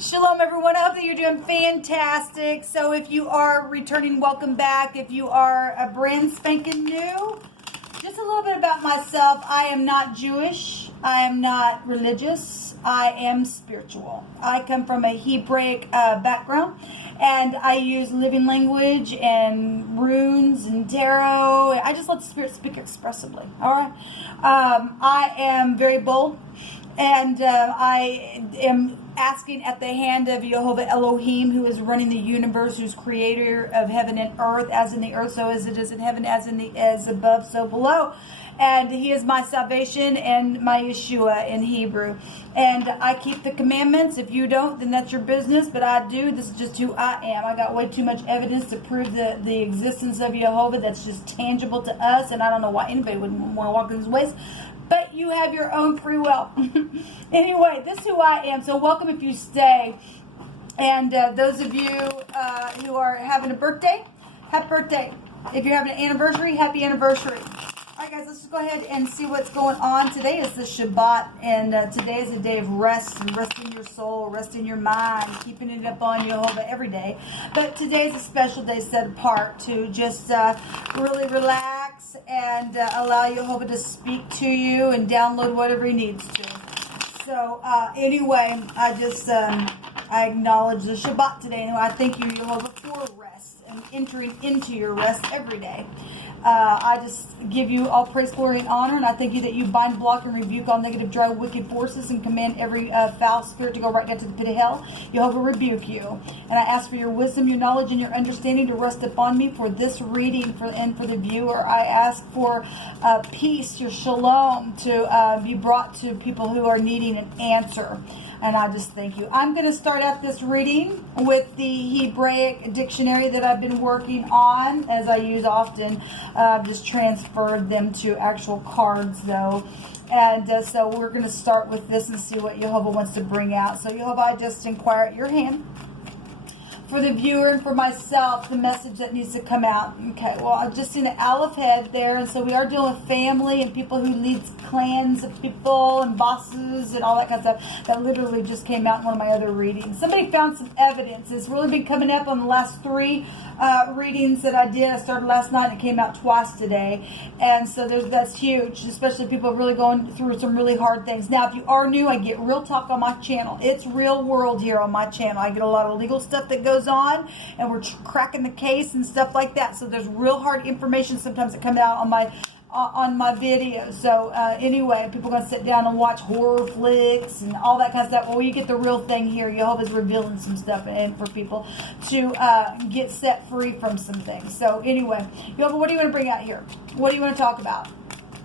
Shalom, everyone. I hope that you're doing fantastic. So if you are returning, welcome back. If you are a brand spanking new, just a little bit about myself. I am not Jewish. I am not religious. I am spiritual. I come from a Hebraic background, and I use living language and runes and tarot. I just let the Spirit speak expressively. All right. I am very bold, and I am asking at the hand of Jehovah Elohim, who is running the universe, who's creator of heaven and earth, as in the earth, so as it is in heaven, as above, so below. And he is my salvation and my Yeshua in Hebrew. And I keep the commandments. If you don't, then that's your business. But I do. This is just who I am. I got way too much evidence to prove the existence of Jehovah that's just tangible to us. And I don't know why anybody would want to walk in his ways. But you have your own free will. Anyway, this is who I am. So welcome if you stay. And those of you who are having a birthday, happy birthday. If you're having an anniversary, happy anniversary. All right, guys, let's just go ahead and see what's going on. Today is the Shabbat, and today is a day of rest, and resting your soul, resting your mind, keeping it up on Jehovah every day. But today is a special day set apart to just really relax and allow Jehovah to speak to you and download whatever he needs to. So anyway, I just I acknowledge the Shabbat today, and I thank you, Jehovah, for rest and entering into your rest every day. I just give you all praise, glory, and honor, and I thank you that you bind, block, and rebuke all negative, dry, wicked forces and command every foul spirit to go right down to the pit of hell. Jehovah rebuke you. And I ask for your wisdom, your knowledge, and your understanding to rest upon me for this reading and for the viewer. I ask for peace, your shalom, to be brought to people who are needing an answer. And I just thank you. I'm going to start out this reading with the Hebraic dictionary that I've been working on, as I use often. I've just transferred them to actual cards, though. And so we're going to start with this and see what Jehovah wants to bring out. So, Jehovah, I just inquire at your hand. For the viewer and for myself, the message that needs to come out. Okay, well, I've just seen an Aleph head there, and so we are dealing with family and people who lead clans of people and bosses and all that kind of stuff. That literally just came out in one of my other readings. Somebody found some evidence. It's really been coming up on the last three readings that I did. I started last night and it came out twice today. And so that's huge, especially people really going through some really hard things. Now, if you are new, I get real talk on my channel. It's real world here on my channel. I get a lot of legal stuff that goes on, and we're cracking the case and stuff like that. So there's real hard information sometimes that comes out on my videos. So anyway, people are going to sit down and watch horror flicks and all that kind of stuff. Well, you get the real thing here. Jehovah's revealing some stuff and for people to get set free from some things. So anyway, Jehovah, what do you want to bring out here? What do you want to talk about?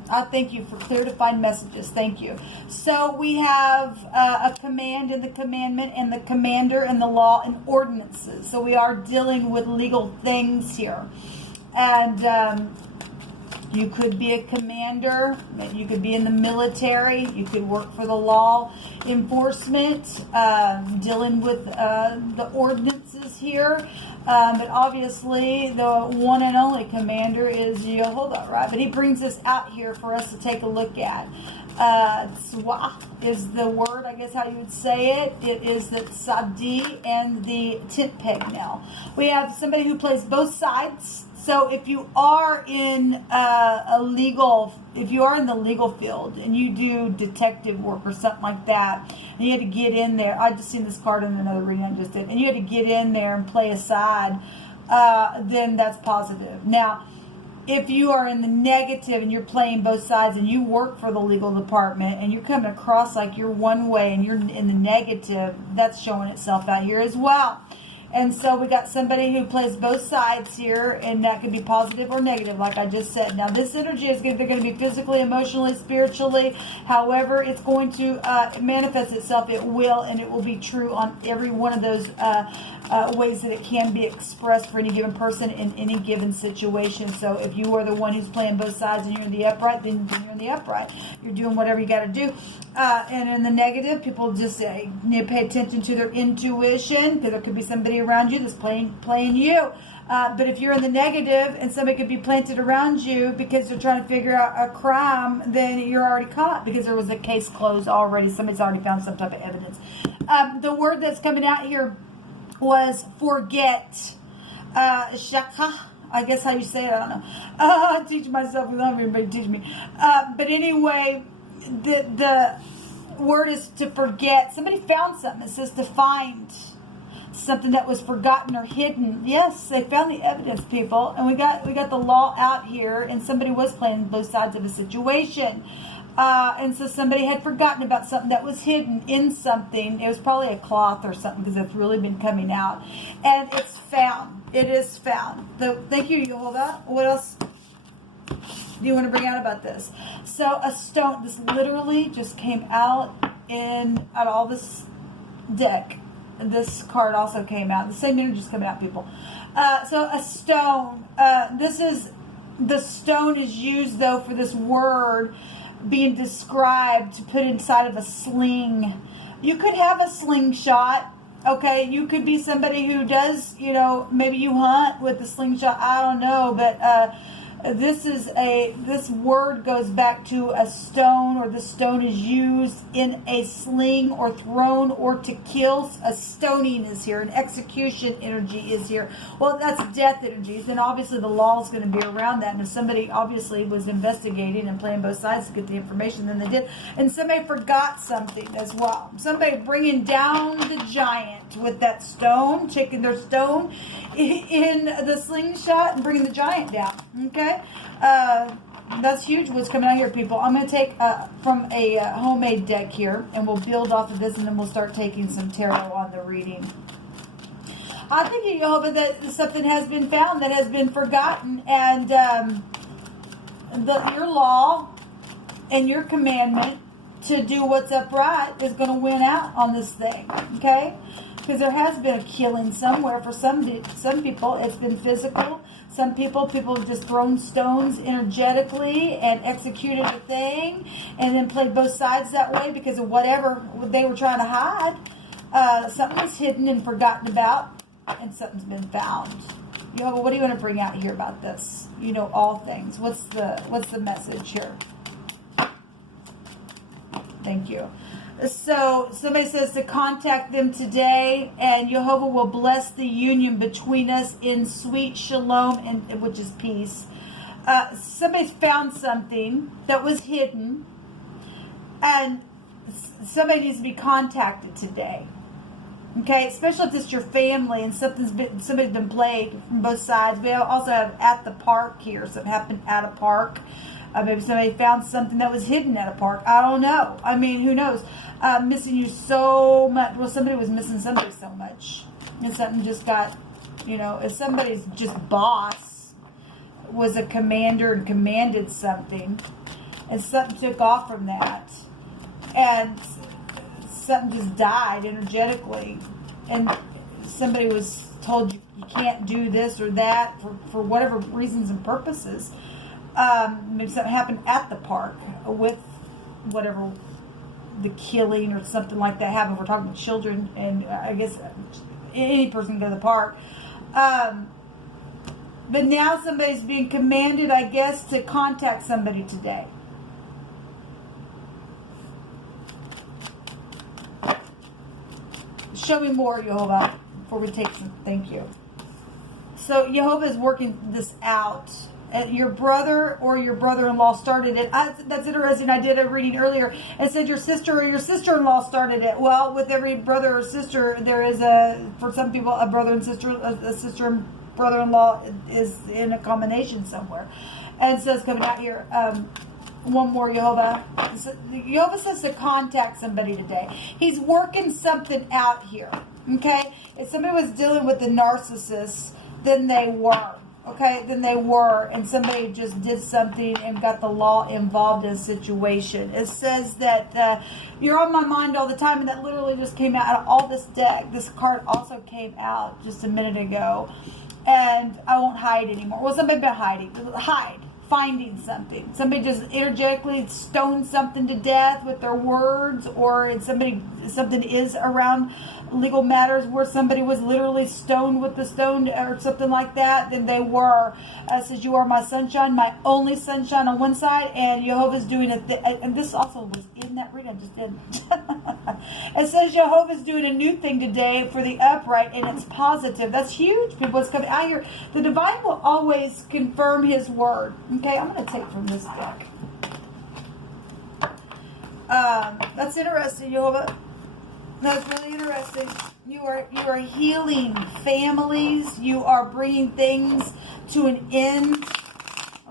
I thank you for clear defined messages. Thank you. So we have a command and the commandment and the commander and the law and ordinances. So we are dealing with legal things here. And you could be a commander. You could be in the military. You could work for the law enforcement, dealing with the ordinances here. But obviously, the one and only commander is Jehovah, right? But he brings this out here for us to take a look at. Tzwa is the word, I guess how you would say it. It is the tzadi and the tent peg nail. We have somebody who plays both sides. So if you are in if you are in the legal field and you do detective work or something like that, and you had to get in there, I just seen this card in another reading I just did, and you had to get in there and play a side, then that's positive. Now, if you are in the negative and you're playing both sides and you work for the legal department and you're coming across like you're one way and you're in the negative, that's showing itself out here as well. And so we got somebody who plays both sides here, and that could be positive or negative, like I just said. Now, this energy is either going to be physically, emotionally, spiritually. However it's going to manifest itself, it will, and it will be true on every one of those ways that it can be expressed for any given person in any given situation. So if you are the one who's playing both sides and you're in the upright, then you're in the upright. You're doing whatever you got to do. And in the negative, people just pay attention to their intuition, because there could be somebody somebody around you that's playing you. But if you're in the negative and somebody could be planted around you because they're trying to figure out a crime, then you're already caught because there was a case closed already. Somebody's already found some type of evidence. The word that's coming out here was forget. Shaka, I guess how you say it, I don't know. I teach myself without everybody teach me. But anyway, the word is to forget. Somebody found something. It says to find something that was forgotten or hidden. Yes, they found the evidence, people, and we got the law out here, and somebody was playing both sides of a situation. And so somebody had forgotten about something that was hidden in something. It was probably a cloth or something because it's really been coming out. And it's found. It is found. So thank you, Jehovah. What else do you want to bring out about this? So a stone. This literally just came out all this deck. This card also came out. The same energy is coming out, people. So a stone. The stone is used, though, for this word being described to put inside of a sling. You could have a slingshot. Okay, you could be somebody who does, maybe you hunt with the slingshot. I don't know, but this word goes back to a stone, or the stone is used in a sling or thrown or to kill. A stoning is here. An execution energy is here. Well, that's death energies. Then obviously the law is going to be around that. And if somebody obviously was investigating and playing both sides to get the information, then they did. And somebody forgot something as well. Somebody bringing down the giant with that stone, taking their stone in the slingshot and bringing the giant down. Okay? That's huge what's coming out here, people. I'm going to take from a homemade deck here, and we'll build off of this, and then we'll start taking some tarot on the reading. I think, Jehovah, that something has been found that has been forgotten, and your law and your commandment to do what's upright is going to win out on this thing, okay? Because there has been a killing somewhere. For some people, it's been physical. Some people have just thrown stones energetically and executed a thing and then played both sides that way because of whatever they were trying to hide. Something was hidden and forgotten about, and something's been found. Jehovah, what do you want to bring out here about this? You know all things. What's the message here? Thank you. So somebody says to contact them today, and Jehovah will bless the union between us in sweet shalom, and which is peace. Somebody's found something that was hidden, and somebody needs to be contacted today. Okay, especially if it's your family and somebody's been plagued from both sides. We also have at the park here. Something happened at a park. Maybe somebody found something that was hidden at a park. I don't know. I mean, who knows? Missing you so much. Well, somebody was missing somebody so much. And something just got, if somebody's just boss was a commander and commanded something, and something took off from that, and something just died energetically, and somebody was told you can't do this or that for whatever reasons and purposes. Maybe something happened at the park with whatever the killing or something like that happened. We're talking about children, and I guess any person can go to the park. But now somebody's being commanded, I guess, to contact somebody today. Show me more, Jehovah, before we take some. Thank you. So Jehovah is working this out. Your brother or your brother-in-law started it. That's interesting. I did a reading earlier and said your sister or your sister-in-law started it. Well, with every brother or sister, there is for some people, a brother and sister, a sister and brother-in-law is in a combination somewhere. And so it's coming out here. One more, Jehovah. Jehovah says to contact somebody today. He's working something out here. Okay? If somebody was dealing with the narcissist, then they were. Okay, then they were, and somebody just did something and got the law involved in a situation. It says that you're on my mind all the time, and that literally just came out of all this deck. This card also came out just a minute ago, and I won't hide anymore. Well, somebody been finding something. Somebody just energetically stoned something to death with their words, or somebody something is around legal matters where somebody was literally stoned with the stone or something like that, then they were. It says, you are my sunshine, my only sunshine on one side, and Jehovah's doing it. And this also was in that reading, I just didn't. It says Jehovah's doing a new thing today for the upright, and it's positive. That's huge, people. It's coming out here. The divine will always confirm his word. Okay, I'm going to take from this deck. That's interesting, Jehovah. That's really interesting. You are healing families. You are bringing things to an end.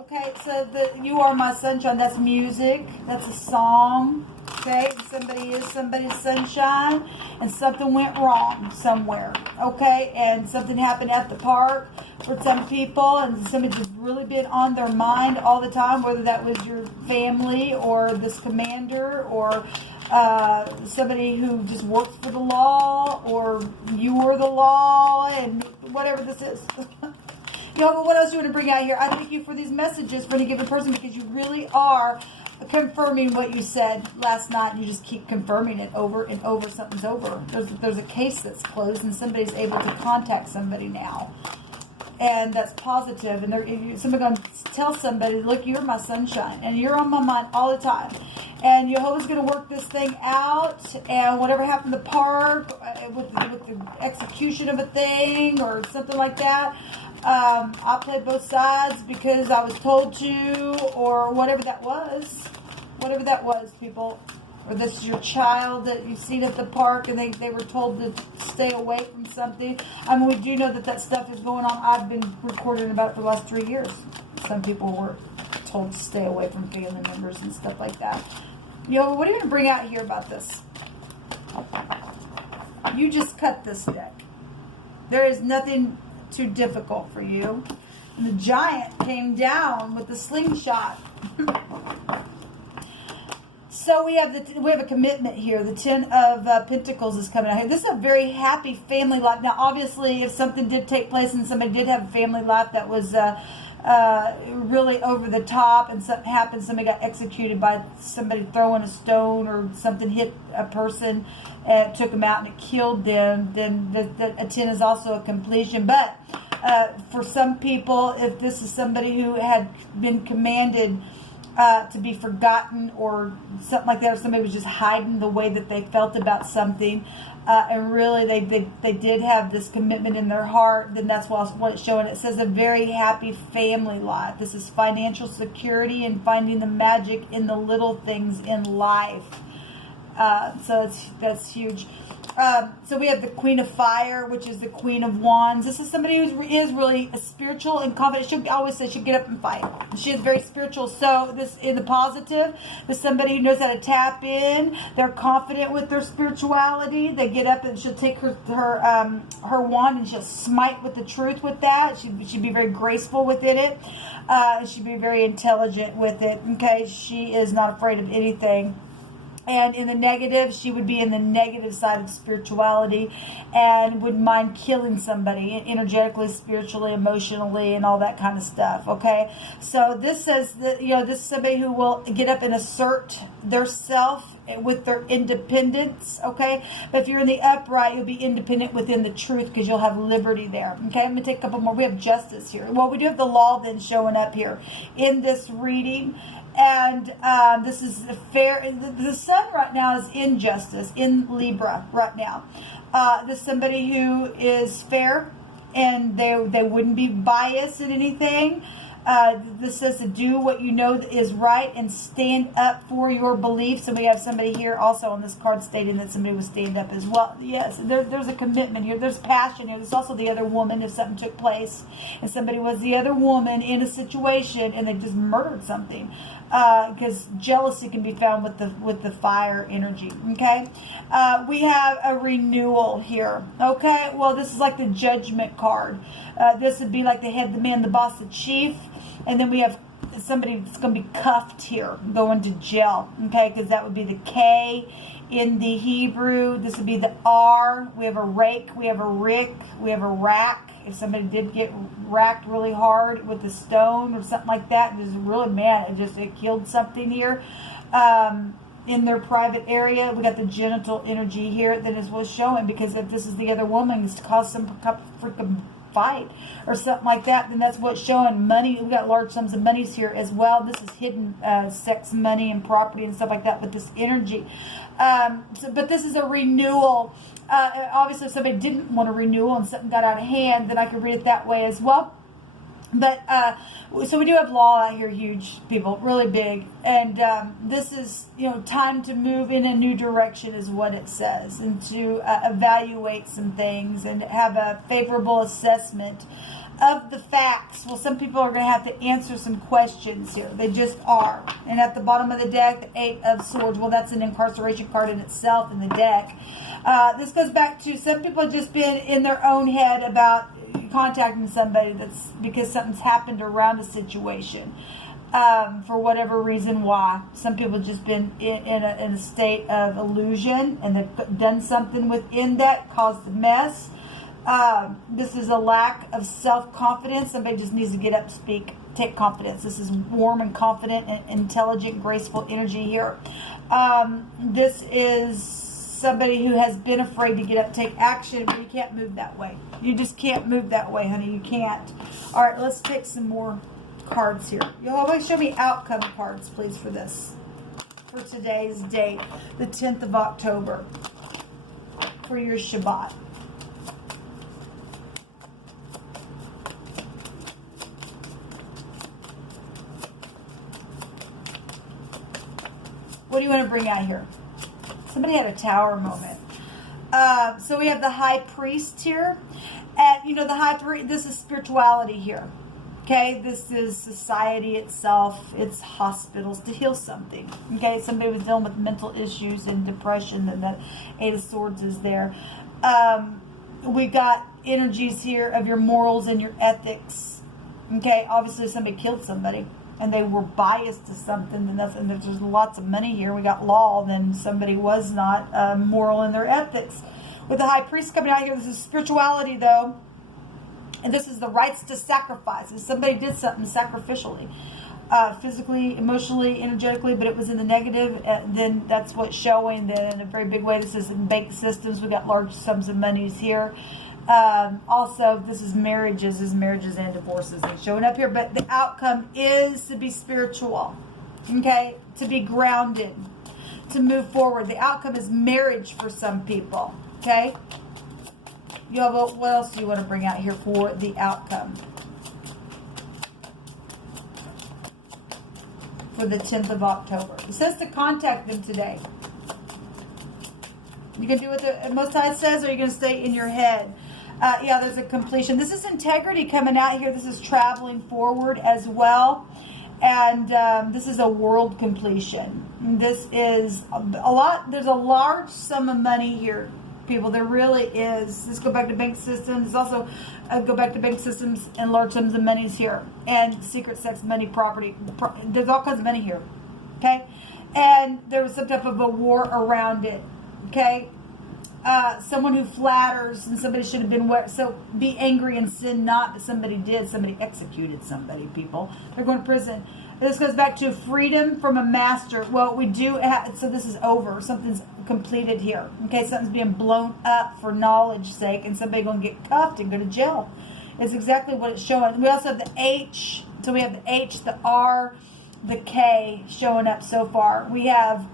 Okay, so you are my sunshine. That's music. That's a song. Okay, somebody is somebody's sunshine, and something went wrong somewhere. Okay, and something happened at the park for some people, and somebody's just really been on their mind all the time, whether that was your family or this commander or somebody who just works for the law, or you were the law, and whatever this is. But what else do you want to bring out here? I thank you for these messages for any given person, because you really are confirming what you said last night, and you just keep confirming it over and over. Something's over. There's a case that's closed, and somebody's able to contact somebody now, and that's positive. And somebody's going to tell somebody, look, you're my sunshine, and you're on my mind all the time, and Jehovah's going to work this thing out. And whatever happened in the park with the execution of a thing or something like that, I'll play both sides because I was told to, or whatever that was. Whatever that was, people. Or this is your child that you've seen at the park, and they were told to stay away from something. I mean, we do know that stuff is going on. I've been recording about it for the last 3 years. Some people were told to stay away from family members and stuff like that. What are you going to bring out here about this? You just cut this deck. There is nothing too difficult for you. And the giant came down with the slingshot. So we have a commitment here. The 10 of Pentacles is coming out here. This is a very happy family life. Now, obviously, if something did take place and somebody did have a family life that was really over the top, and something happened, somebody got executed by somebody throwing a stone, or something hit a person and it took them out and it killed them, then a 10 is also a completion. But for some people, if this is somebody who had been commanded to be forgotten or something like that, or somebody was just hiding the way that they felt about something, and really they did have this commitment in their heart, then that's what it's showing. It says a very happy family life. This is financial security and finding the magic in the little things in life. So that's huge. So we have the Queen of Fire, which is the Queen of Wands. This is somebody who is really spiritual and confident. She always says she'll get up and fight. She is very spiritual. So this, in the positive, is somebody who knows how to tap in. They're confident with their spirituality. They get up and she'll take her wand and she'll smite with the truth with that. She'd be very graceful within it. She'd be very intelligent with it. Okay, she is not afraid of anything. And in the negative, she would be in the negative side of spirituality and wouldn't mind killing somebody energetically, spiritually, emotionally, and all that kind of stuff. Okay, so this says that, this is somebody who will get up and assert their self with their independence. Okay, but if you're in the upright, you'll be independent within the truth because you'll have liberty there. Okay, I'm gonna take a couple more. We have justice here. Well, we do have the law then showing up here in this reading. And this is fair. The sun right now is in justice, in Libra right now. This is somebody who is fair, and they wouldn't be biased in anything. This says to do what you know is right and stand up for your beliefs. And we have somebody here also on this card stating that somebody would stand up as well. Yes, there's a commitment here. There's passion here. There's also the other woman if something took place and somebody was the other woman in a situation and they just murdered something. Because jealousy can be found with the fire energy. Okay, we have a renewal here. Okay, well, this is like the Judgment card. This would be like the head, the man, the boss, the chief, and then we have somebody that's going to be cuffed here, going to jail. Okay, because that would be the K in the Hebrew. This would be the R. We have a rake. We have a rick. We have a rack. If somebody did get racked really hard with a stone or something like that, and just really mad, it killed something here. in their private area. We got the genital energy here that is what's showing, because if this is the other woman, it's to cause some freaking fight or something like that, then that's what's showing. Money, we got large sums of monies here as well. This is hidden sex, money, and property and stuff like that with this energy. But this is a renewal. Obviously, if somebody didn't want a renewal and something got out of hand, then I could read it that way as well. But so we do have law out here, huge, people, really big, and this is, you know, time to move in a new direction is what it says, and to evaluate some things and have a favorable assessment of the facts. Well, some people are going to have to answer some questions here. They just are. And at the bottom of the deck, the 8 of Swords. Well, that's an incarceration card in itself in the deck. This goes back to some people have just been in their own head about contacting somebody that's because something's happened around a situation. For whatever reason why. Some people have just been in a state of illusion, and they've done something within that, caused a mess. This is a lack of self-confidence. Somebody just needs to get up, speak, take confidence. This is warm and confident and intelligent, graceful energy here. This is somebody who has been afraid to get up, take action, but you can't move that way. You just can't move that way, honey. You can't. All right, let's take some more cards here. You'll always show me outcome cards, please, for this. For today's date, the 10th of October, for your Shabbat. What do you want to bring out here? Somebody had a tower moment. So we have the high priest here. And, you know, the high priest, this is spirituality here. Okay, this is society itself. It's hospitals to heal something. Okay, somebody was dealing with mental issues and depression, and the 8 of Swords is there. We got energies here of your morals and your ethics. Okay, obviously somebody killed somebody, and they were biased to something, and there's lots of money here. We got law, then somebody was not moral in their ethics. With the high priest coming out here, this is spirituality, though. And this is the rights to sacrifice. If somebody did something sacrificially, physically, emotionally, energetically, but it was in the negative, then that's what's showing. Then in a very big way, this is in bank systems. We got large sums of monies here. Also, this is marriages and divorces and showing up here. But the outcome is to be spiritual, okay? To be grounded, to move forward. The outcome is marriage for some people, okay? What else do you want to bring out here for the outcome? For the 10th of October. It says to contact them today. You can do what the Most High says, or you're going to stay in your head. Yeah, there's a completion. This is integrity coming out here. This is traveling forward as well. And this is a world completion. This is a lot. There's a large sum of money here, people. There really is. Let's go back to bank systems. There's also go back to bank systems and large sums of monies here. And secret sex, money, property. There's all kinds of money here. Okay? And there was some type of a war around it. Okay? Someone who flatters, and somebody should have been, so be angry and sin not, but somebody did. Somebody executed somebody, people. They're going to prison. This goes back to freedom from a master. Well, we do have, so this is over. Something's completed here. Okay, something's being blown up for knowledge's sake, and somebody going to get cuffed and go to jail. It's exactly what it's showing. We also have the H. So we have the H, the R, the K showing up so far. We have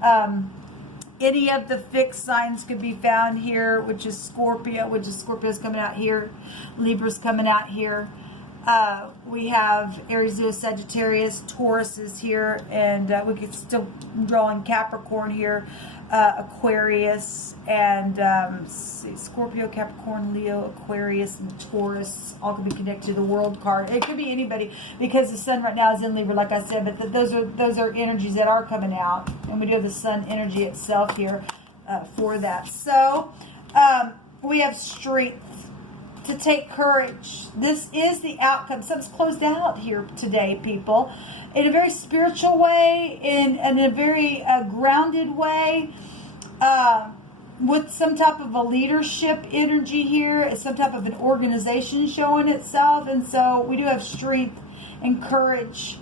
any of the fixed signs could be found here, which is Scorpio, Scorpio's coming out here. Libra's coming out here. We have Aries, Leo, Sagittarius, Taurus is here, and we could still draw in Capricorn here, Aquarius, and see, Scorpio, Capricorn, Leo, Aquarius, and Taurus all could be connected to the World card. It could be anybody, because the Sun right now is in Libra, like I said, but those are energies that are coming out, and we do have the Sun energy itself here for that. So we have strength. To take courage. This is the outcome. Something's closed out here today, people. In a very spiritual way, in a very grounded way, with some type of a leadership energy here, some type of an organization showing itself. And so we do have strength and courage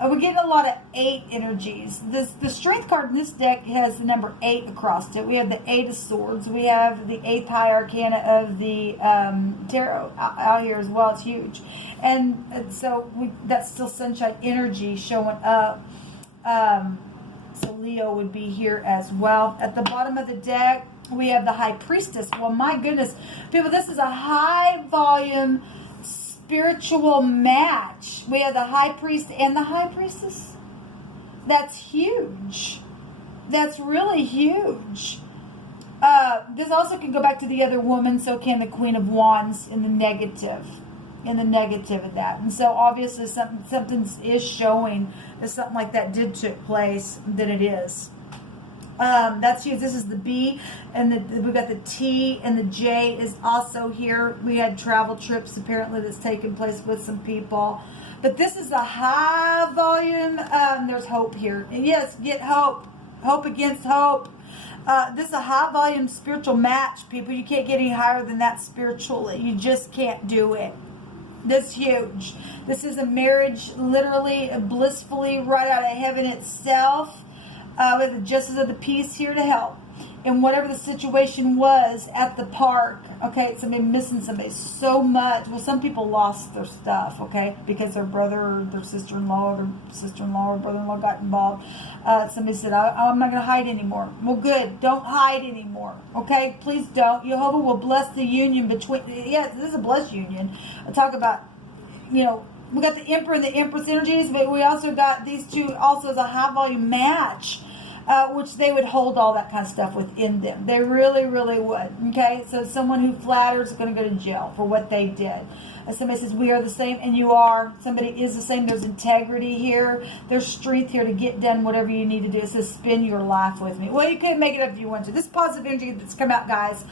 we're getting a lot of 8 energies. The strength card in this deck has the number 8 across it. We have the 8 of swords. We have the 8th high arcana of the tarot out here as well. It's huge. And so that's still sunshine energy showing up. So Leo would be here as well. At the bottom of the deck, we have the high priestess. Well, my goodness, people, this is a high volume spiritual match. We have the high priest and the high priestess. That's huge. That's really huge. This also can go back to the other woman, so can the Queen of Wands in the negative. In the negative of that. And so obviously something is showing that something like that did took place, that it is. That's huge. This is the B, and we got the T, and the J is also here. We had travel trips apparently that's taken place with some people, but this is a high volume. There's hope here, and yes, get hope against hope. This is a high volume spiritual match, people. You can't get any higher than that spiritually. You just can't do it. That's huge. This is a marriage, literally, blissfully, right out of heaven itself. With the Justice of the Peace here to help. And whatever the situation was at the park, okay, somebody missing somebody so much. Well, some people lost their stuff, okay, because their brother or their sister-in-law or brother-in-law got involved. Somebody said, I'm not going to hide anymore. Well, good. Don't hide anymore, okay? Please don't. Jehovah will bless the union between, yes, this is a blessed union. I talk about, we got the Emperor and the Empress energies, but we also got these two also as a high volume match. Which they would hold all that kind of stuff within them. They really, really would. Okay? So someone who flatters is going to go to jail for what they did. Somebody says, we are the same, and you are. Somebody is the same. There's integrity here. There's strength here to get done whatever you need to do. It says, spend your life with me. Well, you could make it up if you want to. This is positive energy that's come out, guys.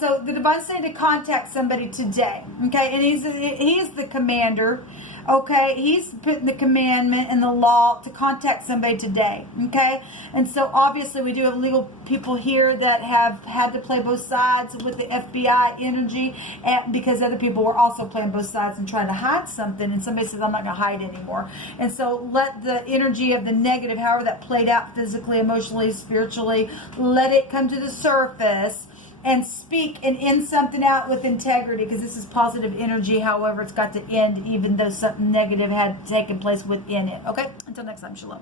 So the Divine's saying to contact somebody today. Okay? And he's the commander. Okay, he's putting the commandment and the law to contact somebody today. Okay, and so obviously we do have legal people here that have had to play both sides with the FBI energy, and because other people were also playing both sides and trying to hide something. And somebody says, I'm not going to hide anymore. And so let the energy of the negative, however that played out physically, emotionally, spiritually, let it come to the surface. And speak and end something out with integrity, because this is positive energy. However, it's got to end even though something negative had taken place within it. Okay? Until next time, shalom.